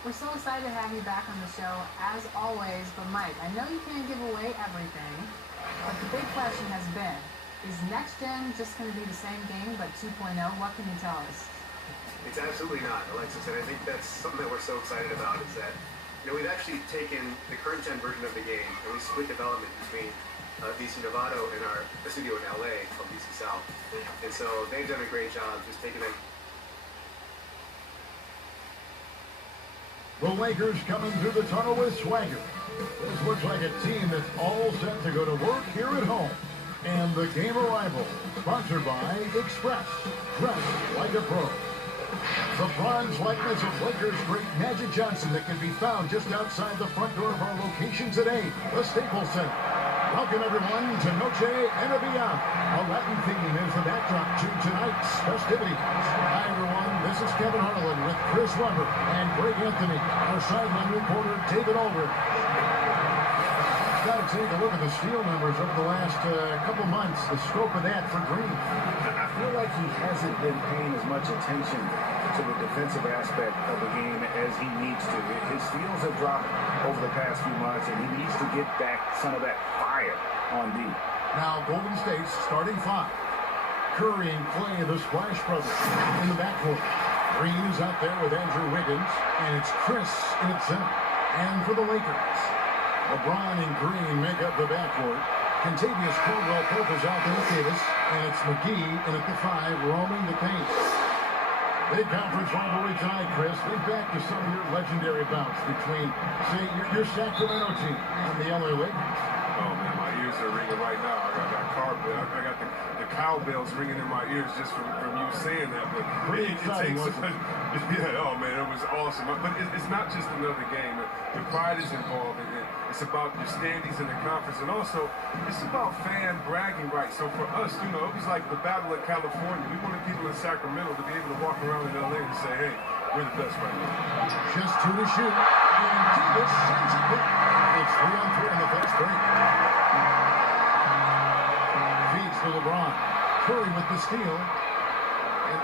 We're so excited to have you back on the show, as always. But Mike, I know you can't give away everything, but the big question has been, is Next Gen just going to be the same game, but 2.0? What can you tell us? It's absolutely not, Alexis, and I think that's something that we're so excited about is that, we've actually taken the current gen version of the game and we split development between DC Novato and our studio in LA called DC South. And so they've done a great job just taking a... The Lakers coming through the tunnel with swagger. This looks like a team that's all set to go to work here at home. And the game arrival, sponsored by Express. Dress like a pro. The bronze likeness of Lakers great Magic Johnson that can be found just outside the front door of our locations at 8, the Staples Center. Welcome everyone to Noche and Beyond. A Latin theme is the backdrop to tonight's festivities. Hi everyone, this is Kevin Harlan with Chris Webber and Greg Anthony, our sideline reporter David Aldridge. Got to take a look at the steal numbers over the last couple months, the scope of that for Green. I feel like he hasn't been paying as much attention to the defensive aspect of the game as he needs to. His steals have dropped over the past few months, and he needs to get back some of that fire on D. Now Golden State's starting five. Curry and Klay, the Splash Brothers, in the backcourt. Green is out there with Andrew Wiggins, and it's Chris in its center. And for the Lakers, LeBron and Green make up the backcourt. Contavious Caldwell-Pope is out there with Davis, and it's McGee in at the 5, roaming the paint. Big conference rivalry tonight, Chris. Think back to some of your legendary bouts between, say, your Sacramento team and the LA Lakers. Oh man, my ears are ringing right now. I got the cowbells ringing in my ears just from you saying that. But pretty exciting, wasn't it? Yeah, oh man, it was awesome. But it's not just another game. The pride is involved in it. It's about your standings in the conference, and also it's about fan bragging rights. So for us, it was like the Battle of California. We wanted people in Sacramento to be able to walk around in LA and say, hey, we're the best right now. Just 2 to shoot. And Davis sends it back. It's 3-on-3 in the fast break. Feeds to LeBron. Curry with the steal. And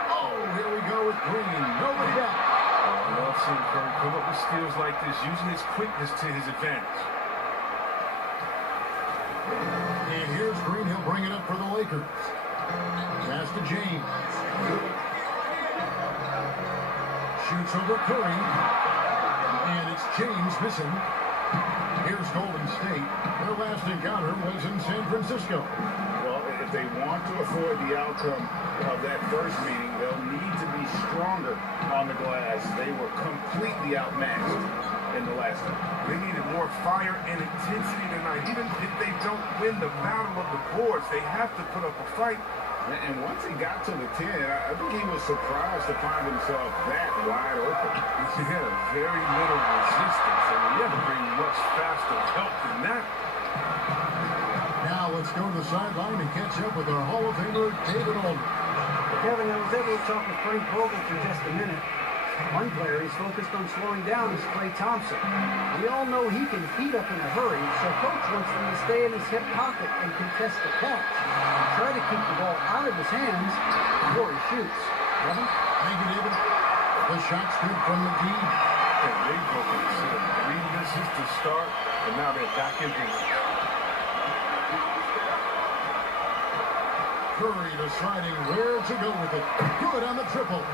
here we go with Green. Nobody back. I love seeing Curry come up with steals like this, using his quickness to his advantage. And here's Green. He'll bring it up for the Lakers. Pass to James. Shoots over Curry. And it's James missing. Here's Golden State. Their last encounter was in San Francisco. Well, if they want to avoid the outcome of that first meeting, they'll need to be stronger on the glass. They were completely outmatched in the last one. They needed more fire and intensity tonight. Even if they don't win the battle of the boards, they have to put up a fight. And once he got to the 10, I think he was surprised to find himself that wide open. He had very little resistance, and you have to bring much faster help than that. Now let's go to the sideline and catch up with our Hall of Famer, David Aldridge. Kevin, I was able to talk with Frank Vogel for just a minute. One player he's focused on slowing down is Klay Thompson. We all know he can heat up in a hurry, so coach wants him to stay in his hip pocket and contest the catch. And try to keep the ball out of his hands before he shoots. Kevin? Thank you, David. The shot's good from McGee. And they broke it. 3 misses to start, and now they're back in business. Curry deciding where to go with it. Good on the triple.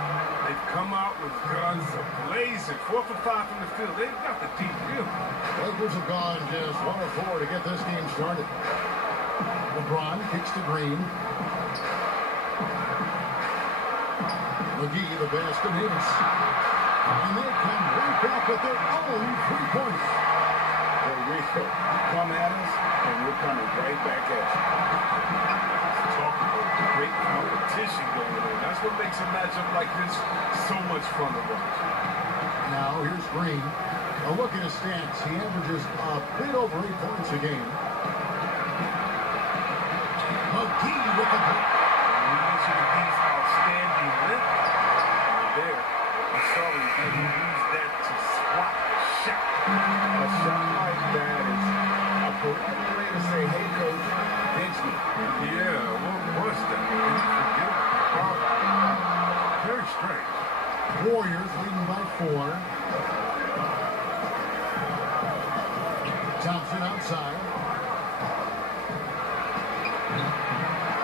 They've come out with guns blazing. 4 for 5 from the field. They've got the deep field. Lakers have gone just 1 of 4 to get this game started. LeBron kicks to Green. McGee, the pass to Davis. And they come right back with their own 3-points. We come at us, and we're coming right back at you. Talk about great competition going on. That's what makes a matchup like this so much fun to watch. Now here's Green. A look at his stats. He averages a bit over 8 points a game. McGee with the block. You mentioned McGee's outstanding length there. I'm sorry, he used that to swat the shot. A shot like that is a polite way to say, hey, coach, bench me. Yeah, what was that? Did you forget about it? Very strange. Warriors leading by 4. outside.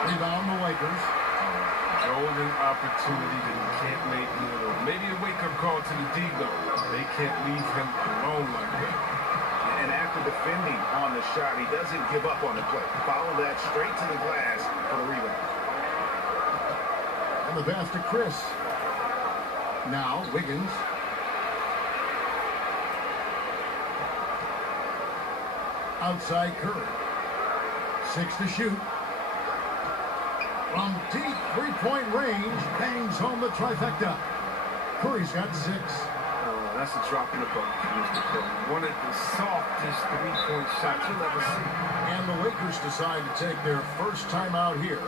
Rebound the Lakers. Golden opportunity that he can't make good on. Maybe a wake-up call to the D, though. They can't leave him alone like that. And after defending on the shot, he doesn't give up on the play. Follow that straight to the glass for the rebound. And the pass to Chris. Now Wiggins. Outside Curry. 6 to shoot. From deep three-point range, bangs home the trifecta. Curry's got 6. That's a drop in the bucket for Mr. Curry. One of the softest three-point shots you'll ever see. And the Lakers decide to take their first time out here.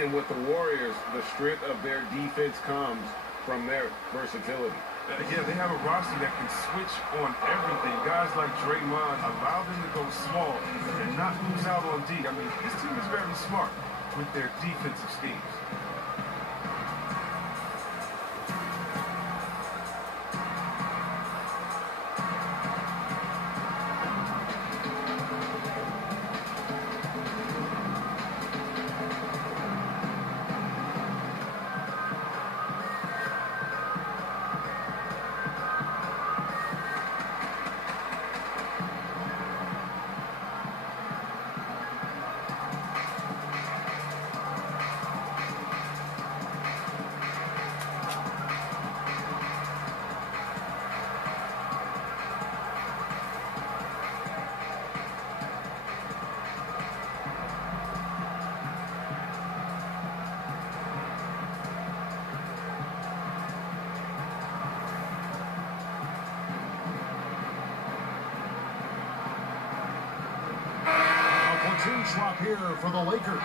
And with the Warriors, the strength of their defense comes from their versatility. Yeah, they have a roster that can switch on everything. Guys like Draymond allow them to go small and not lose out on D. I mean, this team is very smart with their defensive schemes. Team swap here for the Lakers.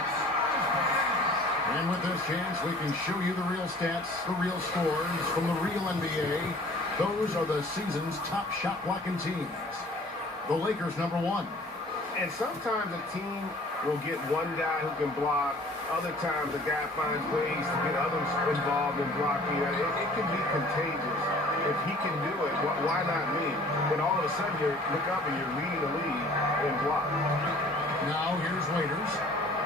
And with this chance, we can show you the real stats, the real scores from the real NBA. Those are the season's top shot blocking teams. The Lakers, number 1. And sometimes a team will get one guy who can block. Other times a guy finds ways to get others involved in blocking. It can be contagious. If he can do it, why not me? Then all of a sudden you look up and you're leading the league in block. Now here's Waiters.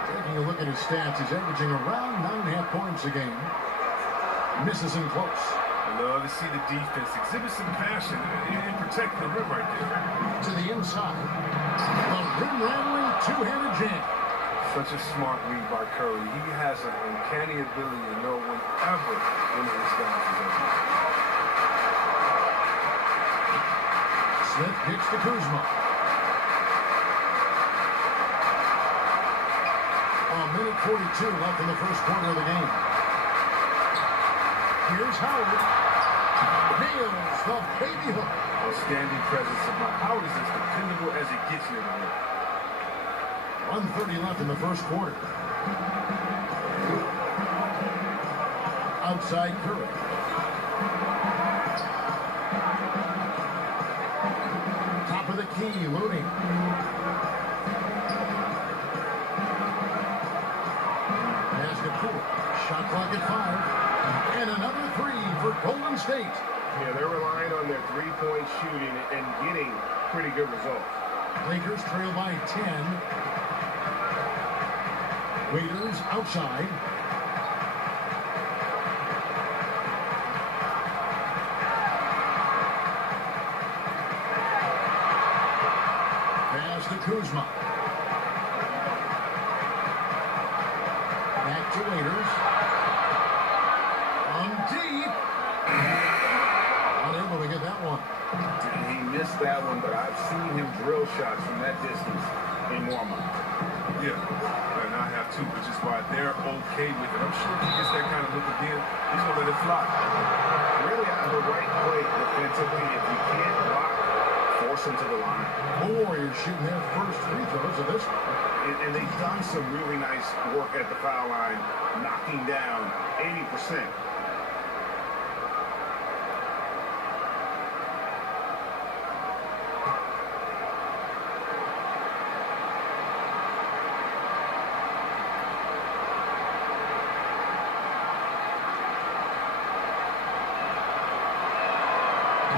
Taking a look at his stats, he's averaging around 9.5 points a game. Misses him close. I love to see the defense exhibit some passion and protect the rim right there. To the inside. The rim-rattling two-handed jam. Such a smart read by Curry. He has an uncanny ability to know whenever one of his guys is open. Smith kicks to Kuzma. A minute 42 left in the first quarter of the game. Here's Howard. Nails the baby hook. Outstanding presence of my Howard is as dependable as it gets near the rim. 1:30 left in the first quarter. Outside Curry. Top of the key, Looney. Shot clock at 5. And another 3 for Golden State. Yeah, they're relying on their three-point shooting and getting pretty good results. Lakers trail by 10. Waiters outside. Pass to Kuzma. Back to Waiters. On deep. Unable to get that one. He missed that one, but I've seen him drill shots from that distance in warm-up. Yeah, and I have too, which is why they're okay with it. I'm sure if he gets that kind of look again, he's going to let it fly. Really out of the right play defensively. If you can't block, force him to the line. The Warriors shooting their first free throws of this one. And they've done some really nice work at the foul line, knocking down 80%.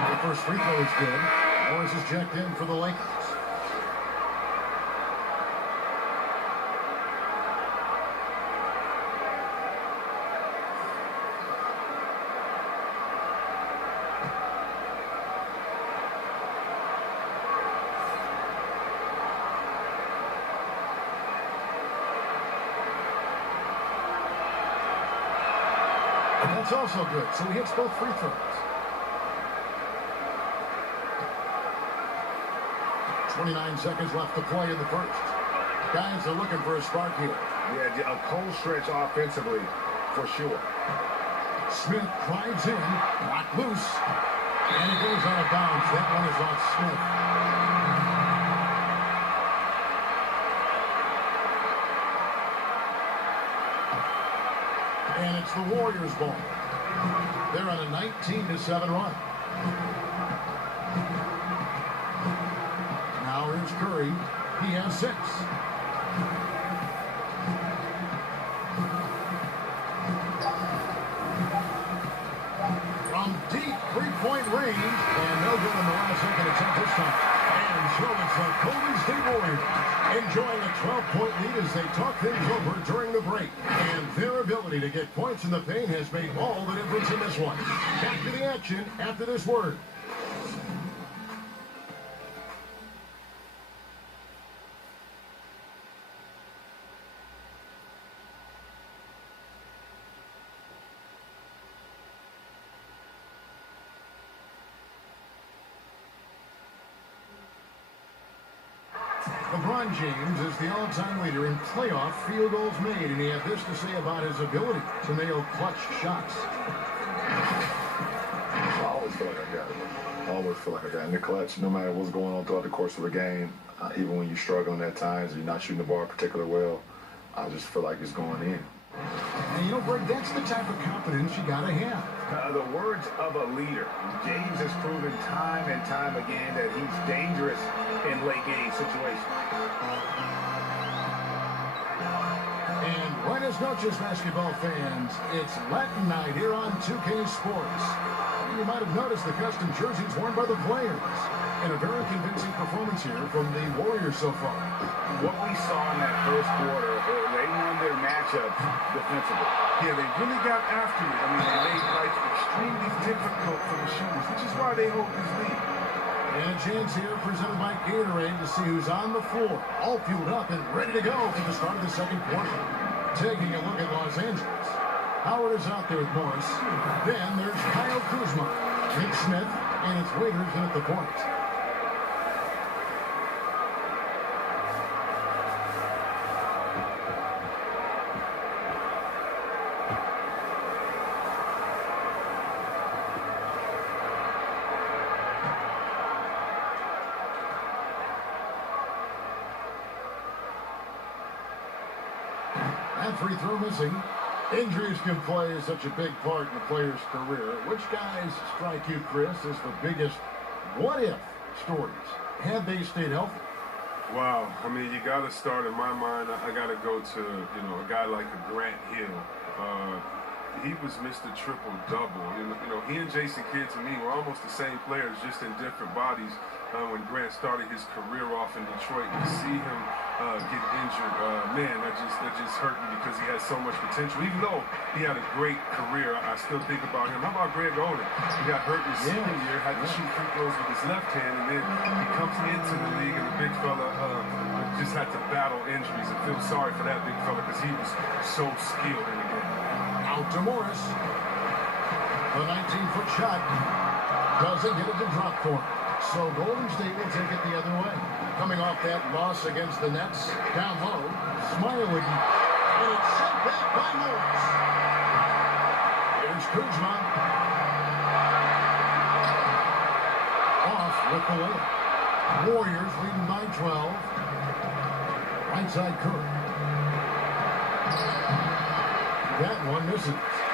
The first free throw is good. Morris is checked in for the Lakers. That's also good. So he hits both free throws. 29 seconds left to play in the first. Guys are looking for a spark here. Yeah, a cold stretch offensively, for sure. Smith drives in, knocked loose, and he goes out of bounds. That one is off Smith. And it's the Warriors' ball. They're on a 19-7 run. Now here's Curry. He has 6. From deep three-point range, and no good in the last second attempt this time. And so it's the Golden State Warriors enjoying a 12-point lead as they talk things over during the break. And their ability to get points in the paint has made all the difference in this one. Back to the action after this word. Lebron James is the all-time leader in playoff field goals made, and he had this to say about his ability to nail clutch shots. I always feel like I got it. I always feel like I got it in the clutch, no matter what's going on throughout the course of a game. Even when you're struggling at times, you're not shooting the ball particularly well, I just feel like it's going in. And you know, Greg, that's the type of confidence you gotta have. The words of a leader. James has proven time and time again that he's dangerous in late game situations. And buenas noches, basketball fans. It's Latin night here on 2K Sports. You might have noticed the custom jerseys worn by the players. And a very convincing performance here from the Warriors so far. What we saw in that first quarter, they won their matchup defensively. Yeah, they really got after it. I mean, they made life extremely difficult for the shooters, which is why they hold this lead. And a chance here presented by Gatorade to see who's on the floor, all fueled up and ready to go for the start of the second quarter. Taking a look at Los Angeles. Howard is out there with Morris. Then there's Kyle Kuzma. It's Smith, and it's Waiters in at the point. That free throw missing. Injuries can play such a big part in a player's career. Which guys strike you, Chris, as the biggest what-if stories had they stayed healthy? Wow. I mean, you got to start, in my mind, I got to go to, a guy like a Grant Hill. He was Mr. Triple-Double. He and Jason Kidd, to me, were almost the same players, just in different bodies. When Grant started his career off in Detroit, to see him get injured, man, that just hurt me because he had so much potential. Even though he had a great career, I still think about him. How about Greg Oden? He got hurt his senior year, had to shoot free throws with his left hand, and then he comes into the league, and the big fella just had to battle injuries. And feel sorry for that big fella because he was so skilled in the game. Out to Morris. The 19-foot shot doesn't get it to drop for him. So Golden State will take it the other way. Coming off that loss against the Nets, down low, smiling, and it's sent back by Morris. Here's Kuzma. Off with the layup. Warriors leading by 12. Right side Curry. That one misses.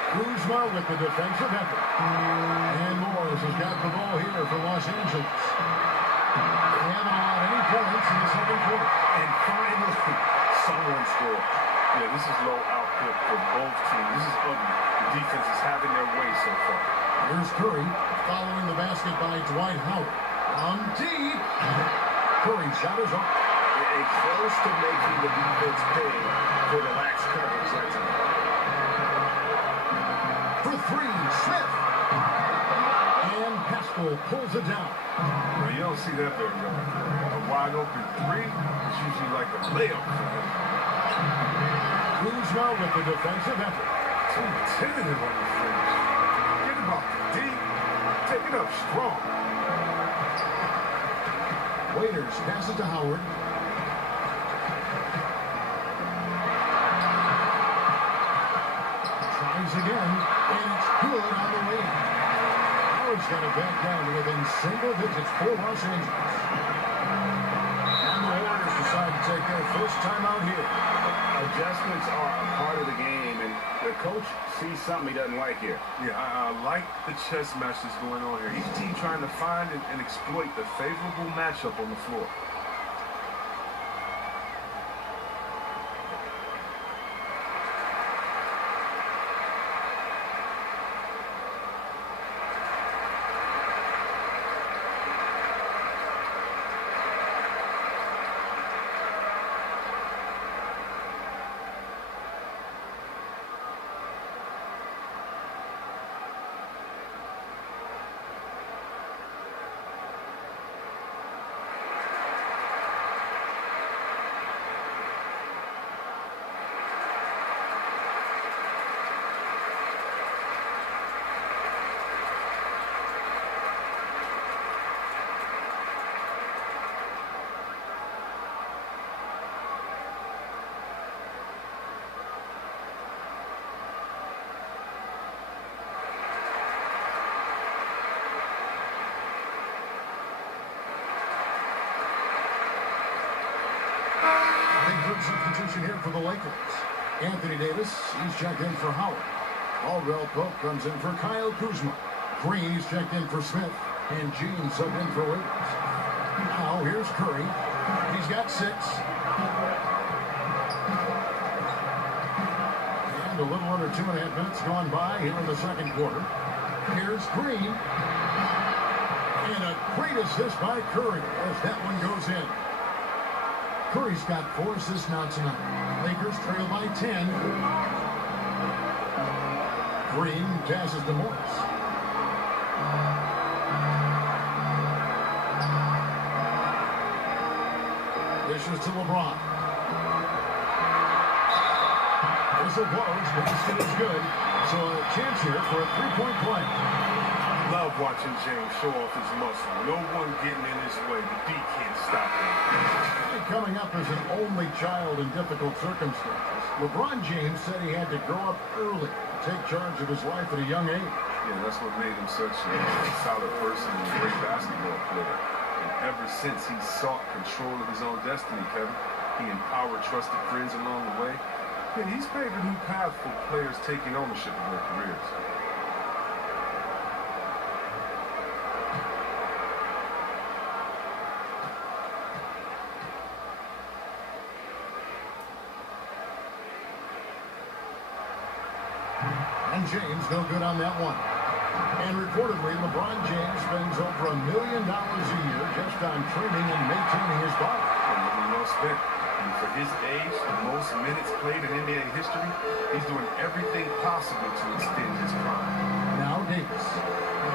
Kuzma with the defensive effort. And Morris has got the ball here for Los Angeles. They haven't allowed any points in the second quarter. And finally, someone scored. Yeah, this is low output for both teams. This is ugly. The defense is having their way so far. Here's Curry following the basket by Dwight Howard. On deep. Curry shot is up. Close to making the defense pay for the lax coverage that time. For three, Smith. And Pascal pulls it down. Well, you don't see that very often. A wide open three is usually like a layup for him. Kuzma with the defensive effort. Too tentative on the finish. off the D. Take it up strong. Waiters pass it to Howard. Tries again, and it's good on the wing. Howard's got it back down to within single digits for Los Angeles. And the Warriors decide to take their first time out here. Adjustments are a part of the game, and the coach sees something he doesn't like here. Yeah, I like the chess match that's going on here. Each team trying to find and exploit the favorable matchup on the floor. Substitution here for the Lakers. Anthony Davis, he's checked in for Howard. Aldrell Pope comes in for Kyle Kuzma. Green, he's checked in for Smith. And James subbed in for Williams. Now here's Curry. He's got 6. And a little under 2.5 minutes gone by here in the second quarter. Here's Green. And a great assist by Curry as that one goes in. Curry's got 4 assists now tonight. Lakers trail by 10. Green passes to Morris. Dishes to LeBron. Whistle blows. Basket is good. So a chance here for a 3-point play. Love watching James show off his muscle. No one getting in his way. The D can't stop him. Coming up as an only child in difficult circumstances, LeBron James said he had to grow up early to take charge of his life at a young age. Yeah, that's what made him such a solid person and a great basketball player. And ever since he sought control of his own destiny, Kevin, he empowered trusted friends along the way. Yeah, he's paved a new path for players taking ownership of their careers. And James no good on that one. And reportedly, LeBron James spends over $1 million a year just on training and maintaining his body. Well spent. And for his age, the most minutes played in NBA history, he's doing everything possible to extend his prime. Now Davis.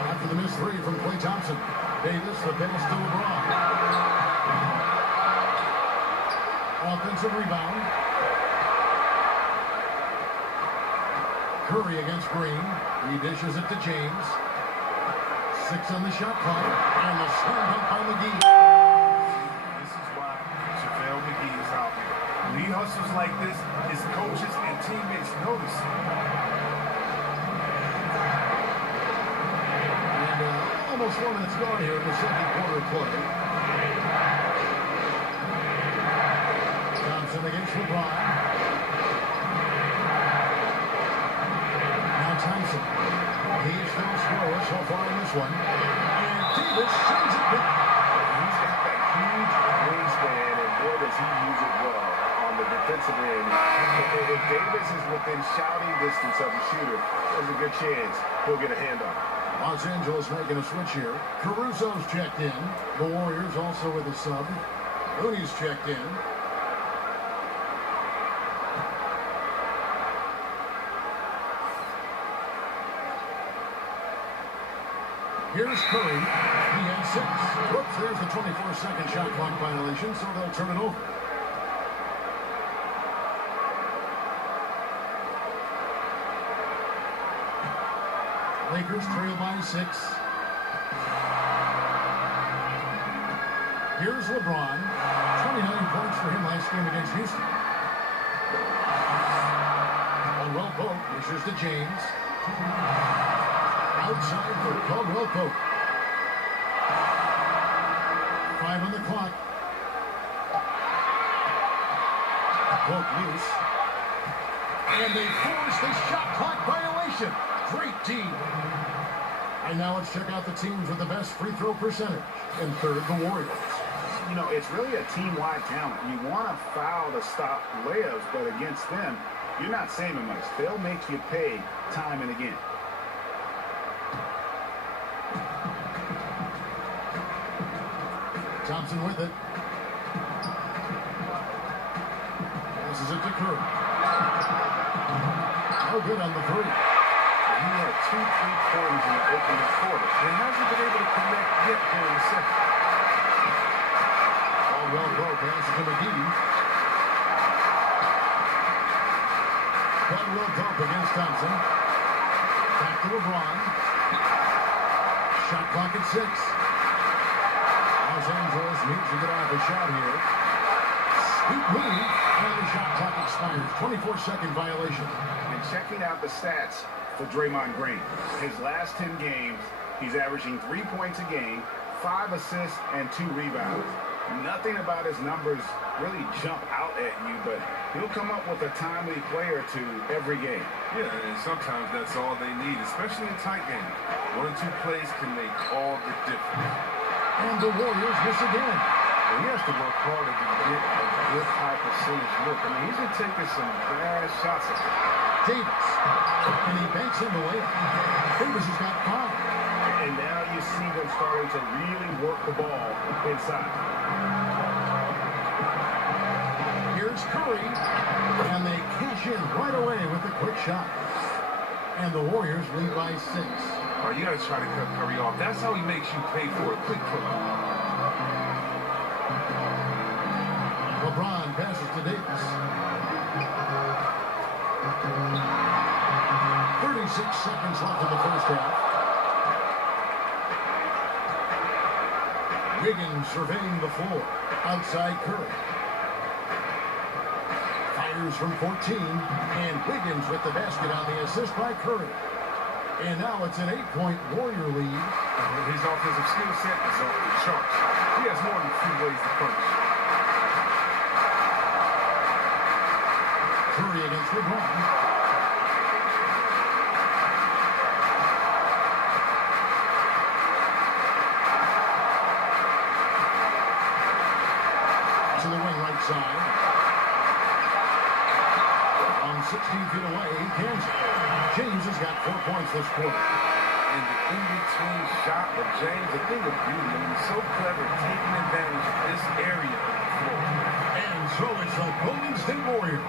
After the missed 3 from Klay Thompson. Davis, the pass to LeBron. Offensive rebound. Curry against Green. He dishes it to James. 6 on the shot clock. And the slam dunk by McGee. This is why JaVale McGee is out here. When he hustles like this, his coaches and teammates notice. And almost 4 minutes gone here in the second quarter of play. Thompson against LeBron. Thompson. He's still scoreless so far in this one. And Davis sends it back. He's got that huge wingspan, and boy, does he use it well on the defensive end. If Davis is within shouting distance of the shooter, there's a good chance he'll get a hand on it. Los Angeles making a switch here. Caruso's checked in. The Warriors also with a sub. Looney's checked in. Here's Curry. He had 6. Whoops, there's the 24-second shot clock violation, so they'll turn it over. Lakers trail by 6. Here's LeBron. 29 points for him last game against Houston. Caldwell Pope pushes to James. Outside for Caldwell Pope. 5 on the clock. Pope loose. And they force the shot clock violation. Great D. And now let's check out the teams with the best free throw percentage. In third, the Warriors. You know, it's really a team-wide talent. You want to foul to stop layups, but against them, you're not saving much. They'll make you pay time and again. Thompson with it. Passes it to Curry. No good on the three. He had 2 3-pointers in the opening quarter. And hasn't been able to connect yet here in the second. Caldwell Pope passes to McGee. Caldwell Pope against Thompson. Back to LeBron. Shot clock at 6. Los Angeles needs to get off a shot here. Sweet move, and the shot clock expires. 24-second violation. And checking out the stats for Draymond Green. His last 10 games, he's averaging 3 points a game, 5 assists, and 2 rebounds. Nothing about his numbers really jump out at you, but he'll come up with a timely play or two every game. Yeah, and sometimes that's all they need, especially in tight games. 1 or 2 plays can make all the difference. And the Warriors miss again. And he has to work harder to get a good high percentage look. I mean, he's been taking some bad shots at him. Davis. And he banks him away. Davis has got 5. And now you see them starting to really work the ball inside. Here's Curry. And they cash in right away with the quick shot. And the Warriors lead by 6. Oh, you got to try to cut Curry off. That's how he makes you pay for a quick kick. LeBron passes to Davis. 36 seconds left in the first half. Wiggins surveying the floor. Outside Curry. Fires from 14. And Wiggins with the basket on the assist by Curry. And now it's an 8-point Warrior lead. His offensive skill set is off the charts. He has more than 2 ways to punch. Curry against LeBron. To the wing right side. On 16 feet away, he cans it. James has got 4 points this quarter. And the in-between shot of James, a thing of beauty. I mean, he's so clever taking advantage of this area of the floor. And so it's the Golden State Warriors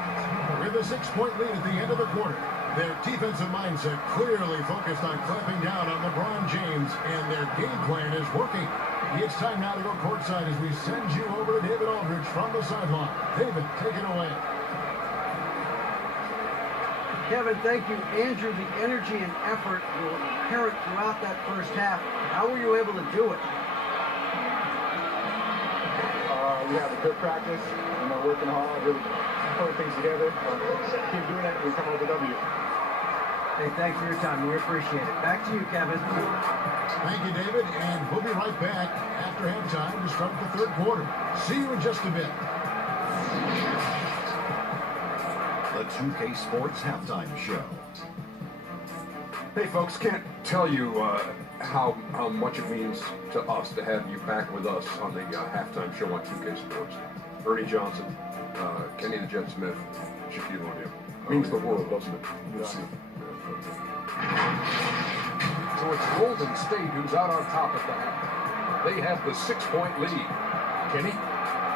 with a 6-point lead at the end of the quarter. Their defensive mindset clearly focused on clamping down on LeBron James, and their game plan is working. It's time now to go courtside as we send you over to David Aldridge from the sideline. David, take it away. Kevin, thank you. Andrew, the energy and effort were apparent throughout that first half. How were you able to do it? We have a good practice, working hard, really putting things together. Keep doing that, we come over W. Hey, thanks for your time. We appreciate it. Back to you, Kevin. Thank you, David, and we'll be right back after halftime to start the third quarter. See you in just a bit. The 2K Sports Halftime Show. Hey folks, can't tell you how much it means to us to have you back with us on the halftime show on 2K Sports. Ernie Johnson, Kenny the Jet Smith, Shaquille O'Neal. Means the world, doesn't it? You'll see. So it's Golden State who's out on top at the half. They have the 6-point lead. Kenny?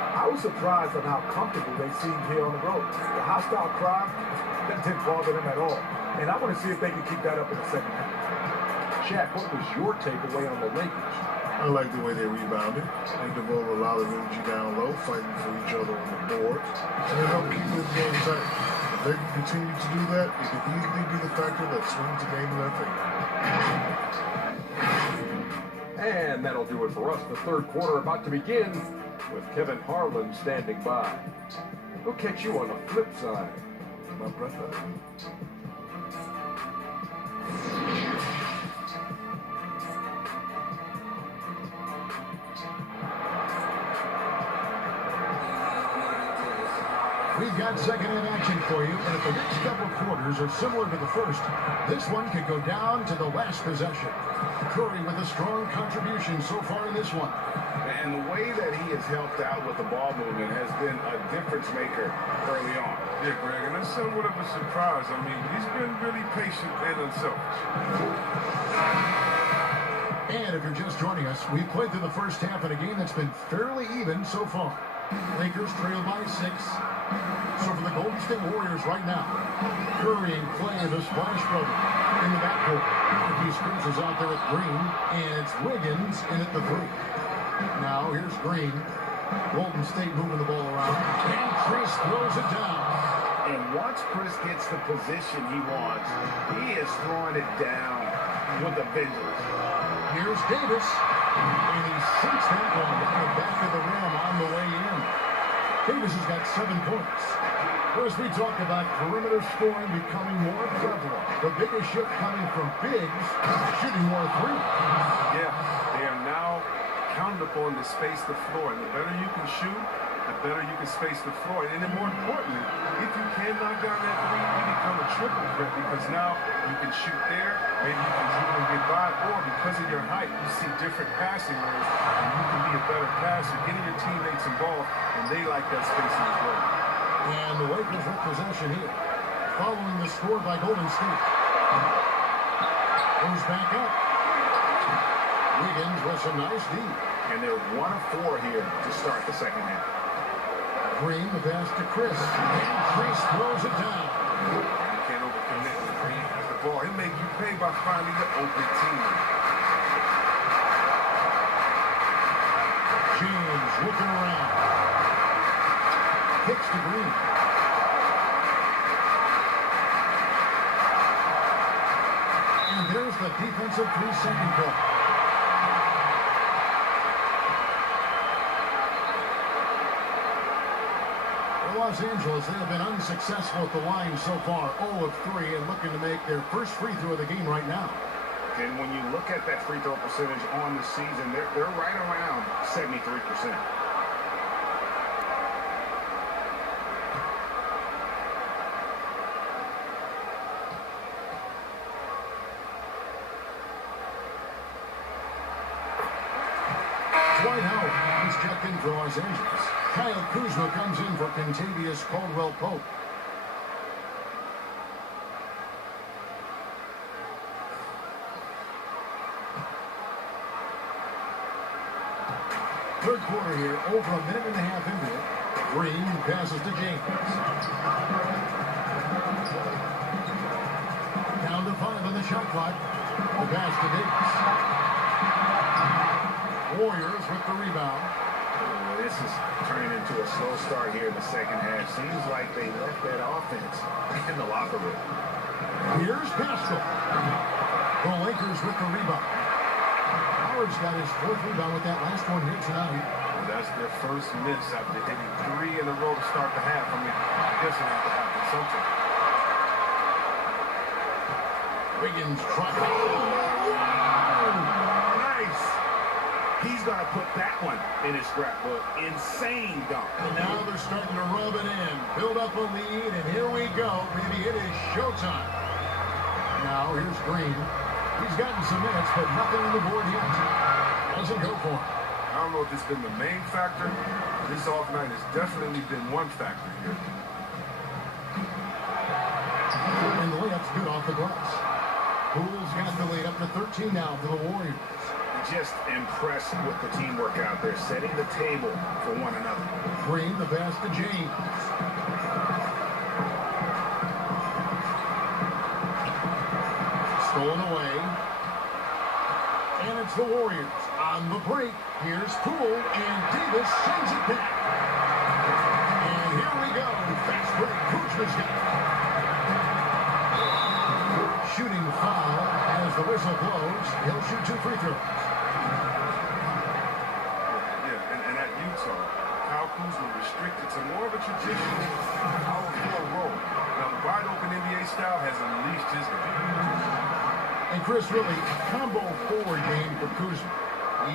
I was surprised at how comfortable they seemed here on the road. The hostile crowd, that didn't bother them at all. And I want to see if they can keep that up in the second half. Shaq, what was your takeaway on the Lakers? I like the way they rebounded. They devoted a lot of energy down low, fighting for each other on the board. And it helped keep this game tight. If they can continue to do that, it can easily be the factor that swings the game in their favor. And that'll do it for us. The third quarter about to begin with Kevin Harlan standing by. We'll catch you on the flip side, my brother. We've got second-half action for you, and if the next couple quarters are similar to the first, this one could go down to the last possession. Curry with a strong contribution so far in this one. And the way that he has helped out with the ball movement has been a difference maker early on. Yeah, Greg, and that's somewhat of a surprise. I mean, he's been really patient and unselfish. And if you're just joining us, we've played through the first half in a game that's been fairly even so far. Lakers trail by 6. So for the Golden State Warriors right now, Curry and Klay are the splash brother in the backcourt. Marquise Chris is out there with Green, and it's Wiggins in at the 3. Now here's Green. Golden State moving the ball around, and Chris throws it down. And once Chris gets the position he wants, he is throwing it down with a vengeance. Here's Davis, and he sinks that one down the back of the rim on the way in. Davis has got 7 points. As we talk about perimeter scoring becoming more prevalent, the biggest shift coming from bigs, shooting more threes. Yeah, they are now counted upon to space the floor, and the better you can shoot, the better you can space the floor. And then more importantly, if you can knock down that 3, you become a triple threat, because now you can shoot there, maybe you can dribble and get by, or because of your height, you see different passing lanes, and you can be a better passer, getting your teammates involved, and they like that spacing as well. And the Lakers with possession here, following the score by Golden State. Goes back up. Wiggins with some nice D. And they're 1 of 4 here to start the second half. Green the pass to Chris. And Chris throws it down. You can't overcommit when Green has the ball. He'll make you pay by finding the open team. James looking around. Kicks to Green. And there's the defensive 3-second call. Los Angeles, they have been unsuccessful at the line so far, 0 of 3, and looking to make their first free throw of the game right now. And when you look at that free throw percentage on the season, they're right around 73%. Dwight Howard, he's checked in for Los Angeles. Kyle Kuzma comes in for Kentavious Caldwell-Pope. Third quarter here, over a minute and a half into it. Green passes to James. Down to 5 on the shot clock. The pass to Davis. Warriors with the rebound. This is turning into a slow start here in the second half. Seems like they left that offense in the locker room. Here's Pascal. The Lakers with the rebound. Howard's got his 4th rebound with that last one here tonight. And that's their first miss after hitting 3 in a row to start the half. I mean, I guess it had to happen something. Wiggins trying. Nice. He's going to put that one in his scrapbook. Insane dunk. And now they're starting to rub it in. Build up a lead, and here we go. Baby, it is showtime. Now here's Green. He's gotten some minutes, but nothing on the board yet. Doesn't go for him. I don't know if this has been the main factor. This off night has definitely been one factor here. And the layup's good off the glass. Poole's got the lead up to 13 now for the Warriors. Just impressed with the teamwork out there, setting the table for one another. Green, the pass to James. Stolen away. And it's the Warriors on the break. Here's Poole, and Davis sends it back. And here we go. Fast break. Kuzma's got it. Shooting foul as the whistle blows, he'll shoot 2 free throws. Yeah, and at Utah, Kyle Kuzma restricted to more of a traditional power forward role. Now, the wide-open NBA style has unleashed his game. And Chris, really, combo forward game for Kuzma.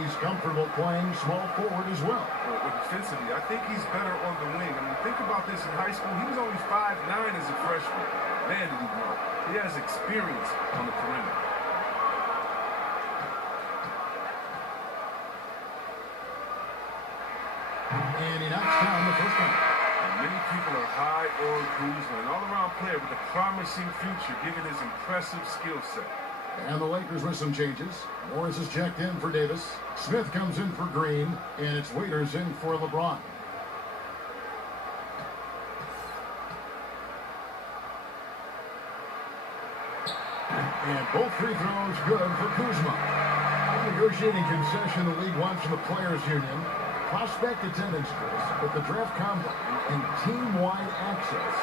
He's comfortable playing small forward as well. Well, defensively, I think he's better on the wing. I mean, think about this in high school. He was only 5'9" as a freshman. Man, did he grow. He has experience on the perimeter. And he knocks down the first one. Many people are high on Kuzma, an all-around player with a promising future given his impressive skill set. And the Lakers with some changes. Morris is checked in for Davis. Smith comes in for Green, and it's Waiters in for LeBron. And both free throws good for Kuzma. A negotiating concession the league wants from the Players Union. Prospect attendance, Chris, but the draft combine and team-wide access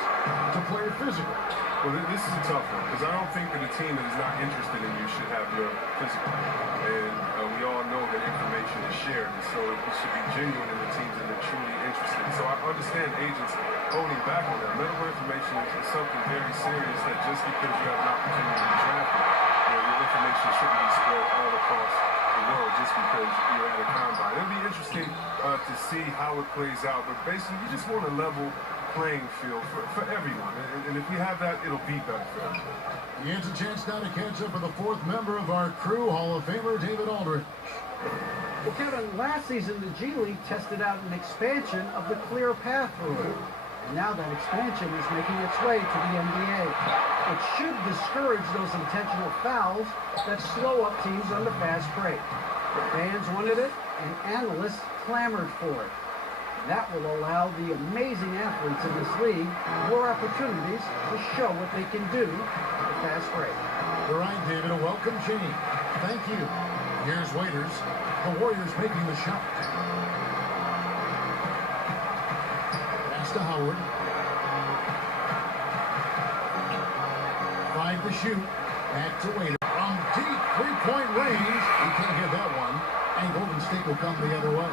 to player physical. Well, this is a tough one because I don't think that a team that is not interested in you should have your physical. And we all know that information is shared, and so it should be genuine in the teams that are truly interested. So I understand agents holding back on that. Medical information is something very serious that just because you have an opportunity to be drafted, your information shouldn't be spread all across the world just because you're at a combine. It'll be interesting to see how it plays out, but basically you just want a level playing field for everyone, and if we have that, it'll be better for everyone. He has a chance now to catch up with the 4th member of our crew, Hall of Famer David Aldridge. Well, Kevin, last season the G League tested out an expansion of the clear path rule. And now that expansion is making its way to the NBA. It should discourage those intentional fouls that slow up teams on the fast break. The fans wanted it, and analysts clamored for it. That will allow the amazing athletes in this league more opportunities to show what they can do at the fast break. All right, David, a welcome change. Thank you. Here's Waiters. The Warriors making the shot. Pass to Howard. 5 to shoot. Back to Waiters. From deep three-point range. He can't get that one. And Golden State will come the other way.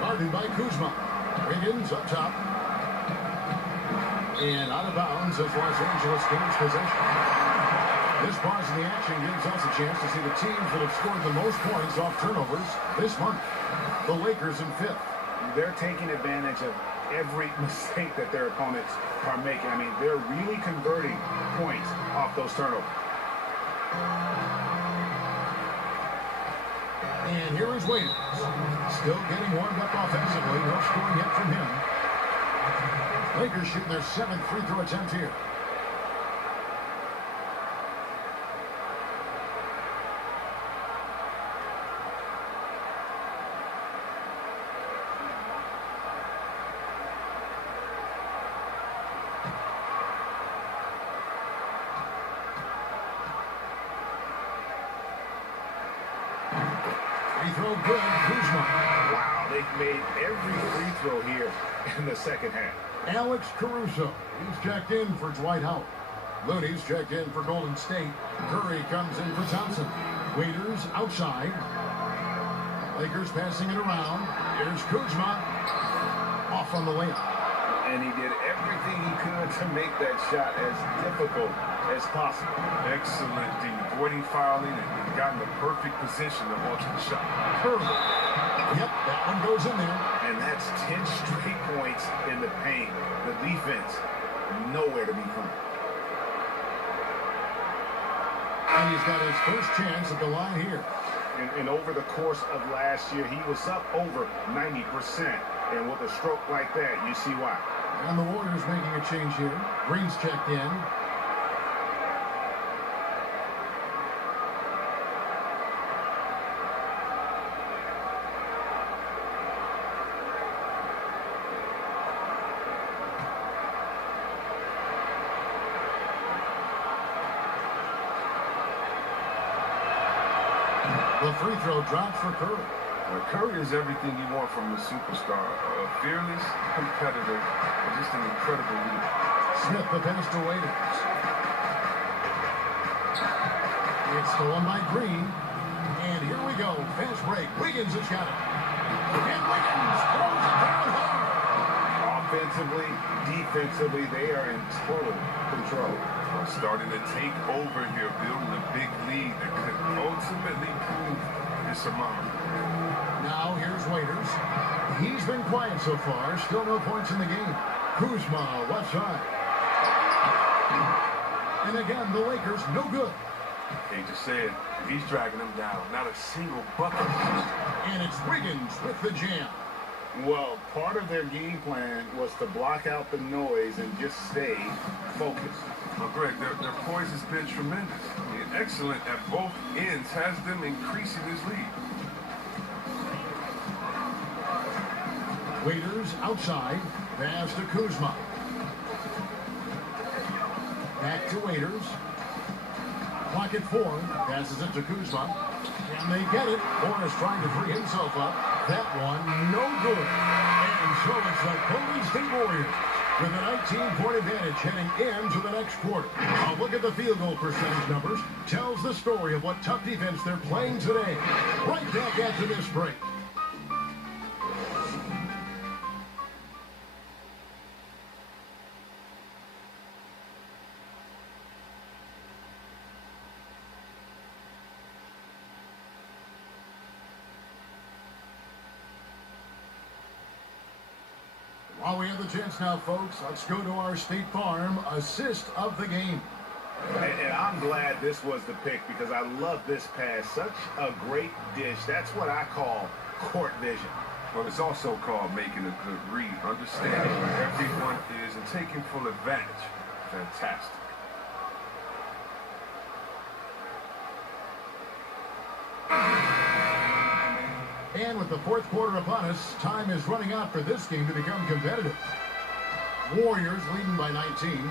Guarded by Kuzma. Wiggins up top. And out of bounds as Los Angeles gains possession. This pause in the action gives us a chance to see the teams that have scored the most points off turnovers this month. The Lakers in 5th. They're taking advantage of every mistake that their opponents are making. I mean, they're really converting points off those turnovers. And here is Waiters. Still getting warmed up offensively. No scoring yet from him. Lakers shooting their 7th free throw attempt here. Free throw good, Kuzma. Wow, they've made every free throw here in the second half. Alex Caruso, he's checked in for Dwight Howard. Looney's checked in for Golden State. Curry comes in for Thompson. Waiters outside. Lakers passing it around. Here's Kuzma. Off on the layup. And he did everything he could to make that shot as difficult as possible. Excellent D, avoiding fouling and got in the perfect position to launch the shot. Curry. Yep, that one goes in there. And that's 10 straight points in the paint. The defense, nowhere to be found. And he's got his first chance at the line here. And over the course of last year, he was up over 90%. And with a stroke like that, you see why. And the Warriors making a change here. Green's checked in. The free throw drops for Curry. Curry is everything you want from a superstar. A fearless competitor and just an incredible leader. Smith the pass to Waiters. It's stolen by Green. And here we go. Fast break. Wiggins has got it. And Wiggins throws it down hard. Offensively, defensively, they are in total control. Starting to take over here, building a big lead that could ultimately prove insurmountable. Now here's Waiters. He's been quiet so far. Still no points in the game. Kuzma, left side. And again, the Lakers, no good. They just said he's dragging them down. Not a single bucket. And it's Wiggins with the jam. Well, part of their game plan was to block out the noise and just stay focused. Well, Greg, their poise has been tremendous. I mean, excellent at both ends, has them increasing his lead. Waiters outside. Pass to Kuzma. Back to Waiters. Clock at 4. Passes it to Kuzma. And they get it. Morris trying to free himself up. That one, no good. And so it's the Golden State Warriors with a 19-point advantage heading into the next quarter. A look at the field goal percentage numbers tells the story of what tough defense they're playing today. Right back after this break. While we have the chance now, folks, let's go to our State Farm assist of the game. And I'm glad this was the pick because I love this pass. Such a great dish. That's what I call court vision. Well, it's also called making a good read, understanding where everyone is and taking full advantage. Fantastic. And with the fourth quarter upon us, time is running out for this game to become competitive. Warriors leading by 19.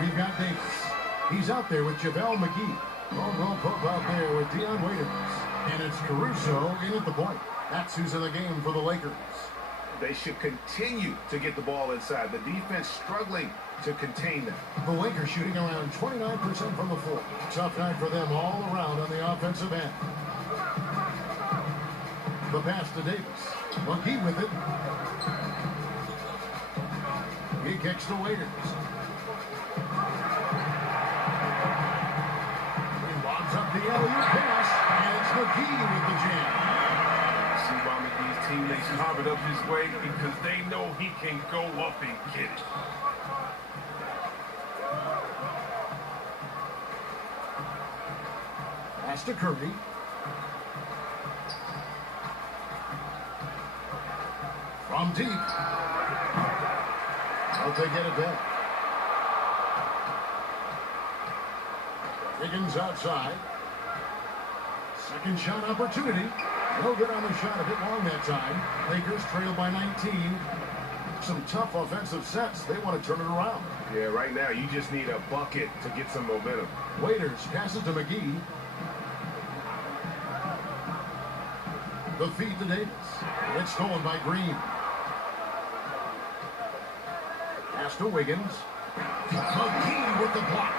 We've got Davis. He's out there with JaVale McGee. Caldwell Pope out there with Dion Waiters. And it's Caruso in at the point. That's who's in the game for the Lakers. They should continue to get the ball inside. The defense struggling to contain them. The Lakers shooting around 29% from the floor. Tough night for them all around on the offensive end. The pass to Davis. McGee with it. He kicks to Waiters. He lobs up the alley-oop pass, and it's McGee with the jam. See why McGee's teammates carve it up his way? Because they know he can go up and get it. Pass to Curry. From deep. But they get it back. Wiggins outside. Second shot opportunity. No good on the shot, a bit long that time. Lakers trail by 19. Some tough offensive sets. They want to turn it around. Yeah, right now you just need a bucket to get some momentum. Waiters passes to McGee. The feed to Davis. It's stolen by Green. Pass to Wiggins. McGee with the block.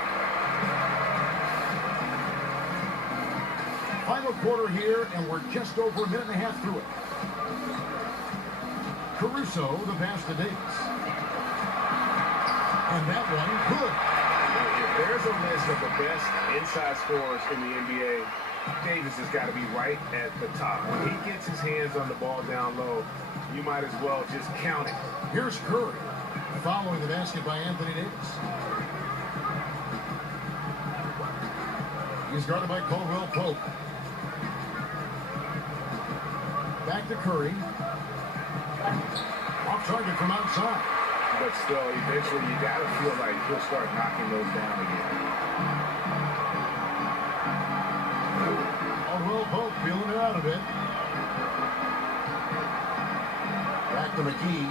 Final quarter here, and we're just over a minute and a half through it. Caruso, the pass to Davis. And that one, good. If there's a list of the best inside scorers in the NBA, Davis has got to be right at the top. When he gets his hands on the ball down low, you might as well just count it. Here's Curry, following the basket by Anthony Davis. He's guarded by Caldwell Pope. Back to Curry. Off target from outside. But still, eventually you got to feel like he'll start knocking those down again. Caldwell Pope feeling it out a bit. Back to McGee.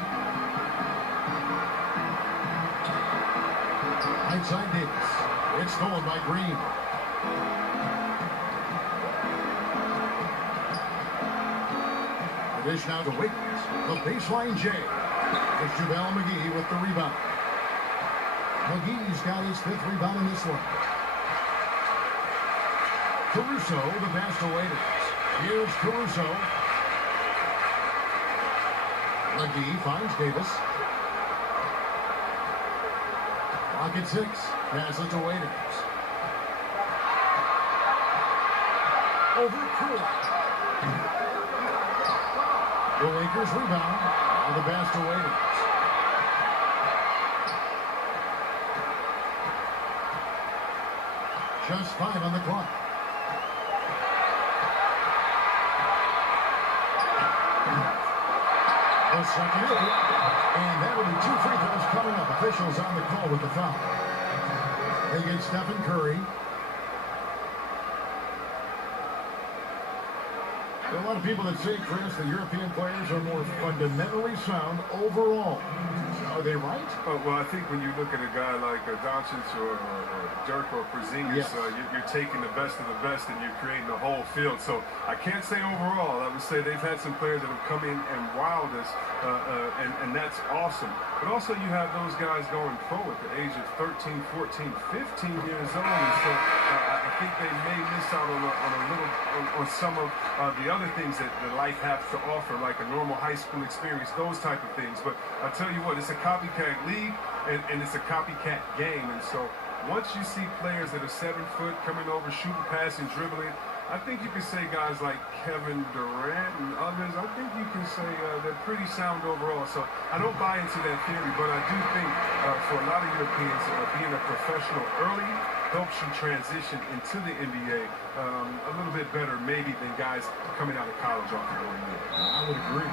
Right side Davis. It's stolen by Green. The dish now to Wiggins. The baseline J. It's JaVale McGee with the rebound. McGee's got his 5th rebound in this one. Caruso, the pass to Waiters. Here's Caruso. McGee finds Davis. Clock at 6. Pass it to Waiters. Over Curry. The Lakers rebound. Now the pass to Waiters. Just 5 on the clock. The second hit. And that'll be 2 free throws coming up. Officials on the call with the foul. They get Steph Curry. There are a lot of people that say, Chris, the European players are more fundamentally sound overall. Are they right? Well, I think when you look at a guy like Doncic or Dirk or Porzingis, yes. You're taking the best of the best and you're creating the whole field. So I can't say overall. I would say they've had some players that have come in and wowed us, and that's awesome. But also you have those guys going pro at the age of 13, 14, 15 years old. And so I think they may miss out on some of the other things that life has to offer, like a normal high school experience, those type of things. But I tell you what, it's a copycat league and it's a copycat game. And so once you see players that are 7 foot coming over, shooting, passing, dribbling, I think you can say guys like Kevin Durant and others, I think you can say they're pretty sound overall. So I don't buy into that theory, but I do think for a lot of Europeans, being a professional early helps you transition into the NBA a little bit better maybe than guys coming out of college off the board. I would agree.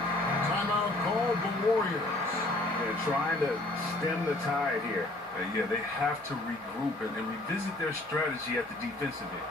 Timeout called the Warriors. They're trying to stem the tide here. Yeah, they have to regroup and revisit their strategy at the defensive end.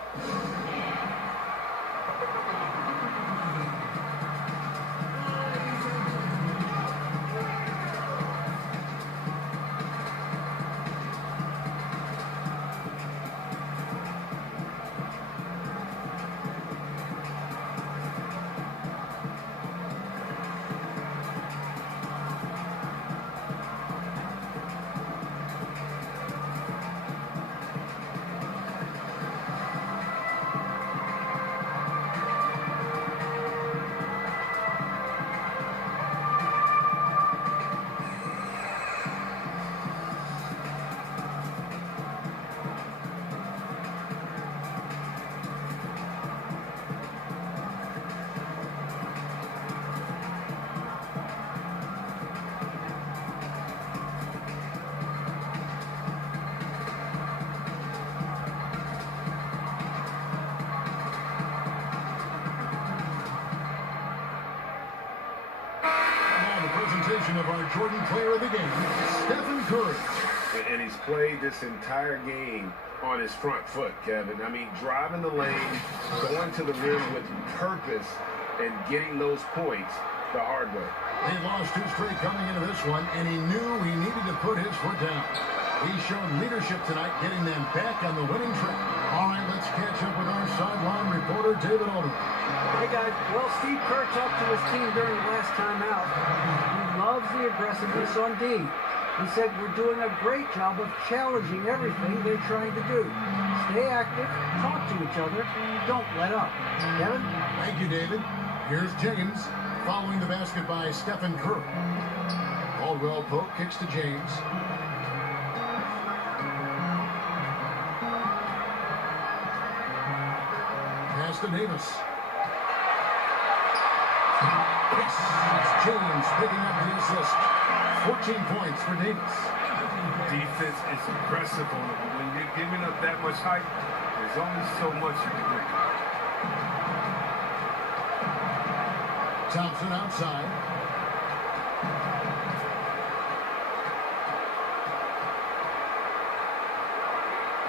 Of our Jordan player of the game, Steph Curry. And he's played this entire game on his front foot, Kevin. I mean, driving the lane, going to the rim with purpose, and getting those points the hard way. He lost 2 straight coming into this one, and he knew he needed to put his foot down. He showed leadership tonight, getting them back on the winning track. All right, let's catch up with our sideline reporter, David Alderman. Hey, guys. Well, Steve Kerr talked to his team during the last time out. He loves the aggressiveness on D. He said, we're doing a great job of challenging everything they're trying to do. Stay active, talk to each other, don't let up. Kevin? Thank you, David. Here's James, following the basket by Stephen Curry. Caldwell Pope kicks to James. Pass to Davis. Yes, it's James picking up the assist. 14 points for Davis. Defense is aggressive on it, but when you're giving up that much height, there's only so much you can do. Thompson outside.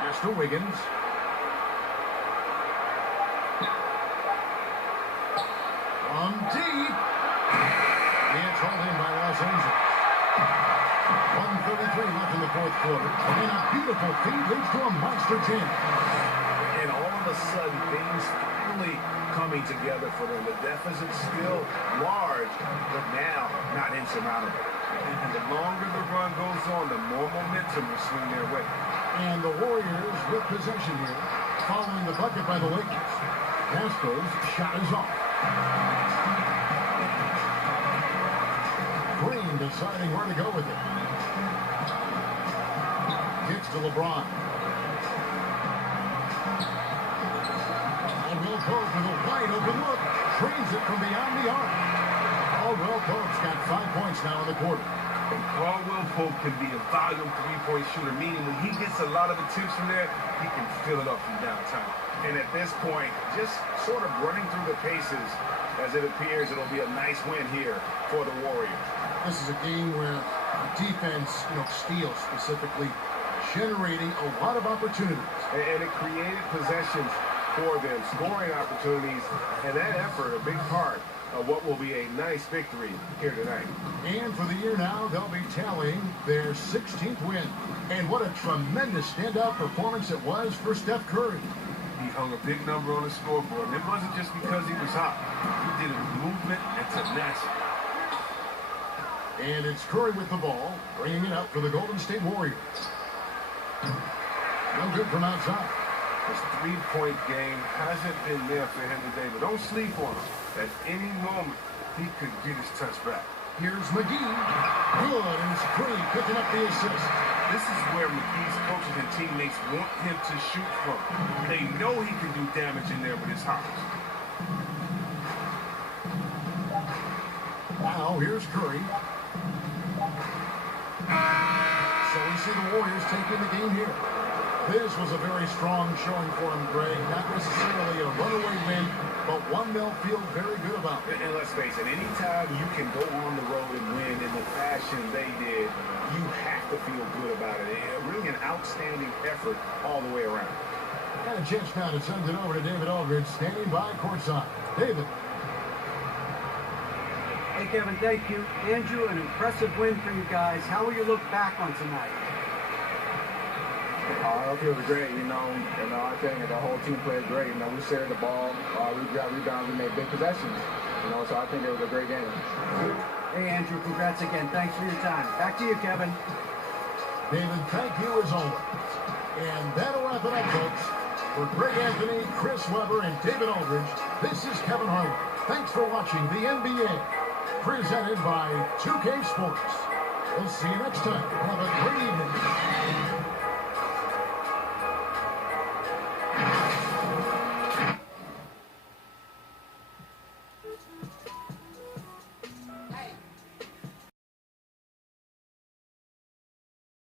Here's to Wiggins. On deep. It's hauled in by Los Angeles. 1:33 left in the fourth quarter. And a beautiful feed leads to a monster 10. And all of a sudden, things finally coming together for them. The deficit still large, but now not insurmountable. And the longer the run goes on, the more momentum will swing their way. And the Warriors with possession here. following the bucket by the Lakers. Castro's shot is off. Green deciding where to go with it. Kicks to LeBron. Caldwell Pope with a wide open look. Drains it from beyond the arc. Caldwell Pope's got 5 points now in the quarter. And Caldwell Pope can be a volume three-point shooter, meaning when he gets a lot of attempts from there, he can fill it up from downtown. And at this point, just sort of running through the paces, as it appears it'll be a nice win here for the Warriors. This is a game where defense, steals specifically, generating a lot of opportunities. And it created possessions for them, scoring opportunities, and that effort, a big part of what will be a nice victory here tonight. And for the year now, they'll be tallying their 16th win. And what a tremendous standout performance it was for Steph Curry. He hung a big number on the scoreboard, and it wasn't just because he was hot. He did it with movement and tenacity. And it's Curry with the ball, bringing it up for the Golden State Warriors. No good from outside. His three-point game hasn't been there for him today, but don't sleep on him. At any moment, he could get his touch back. Here's McGee. Good, and it's Curry picking up the assist. This is where McGee's coaches and teammates want him to shoot from. They know he can do damage in there with his hops. Now, here's Curry. So we see the Warriors taking the game here. This was a very strong showing for him, Greg. Not necessarily a runaway win, but one they'll feel very good about. And let's face it, anytime you can go on the road and win in the fashion they did, you have to feel good about it. Really an outstanding effort all the way around. And a chance now to send it over to David Aldridge, standing by courtside. David. Hey, Kevin, thank you. Andrew, an impressive win for you guys. How will you look back on tonight? I feel great, and I think the whole team played great. We shared the ball, we got rebounds, we made big possessions. So I think it was a great game. Hey, Andrew, congrats again. Thanks for your time. Back to you, Kevin. David, thank you as always. And that'll wrap it up, folks. For Greg Anthony, Chris Webber, and David Aldridge, this is Kevin Harlan. Thanks for watching the NBA, presented by 2K Sports. We'll see you next time. Have a great evening.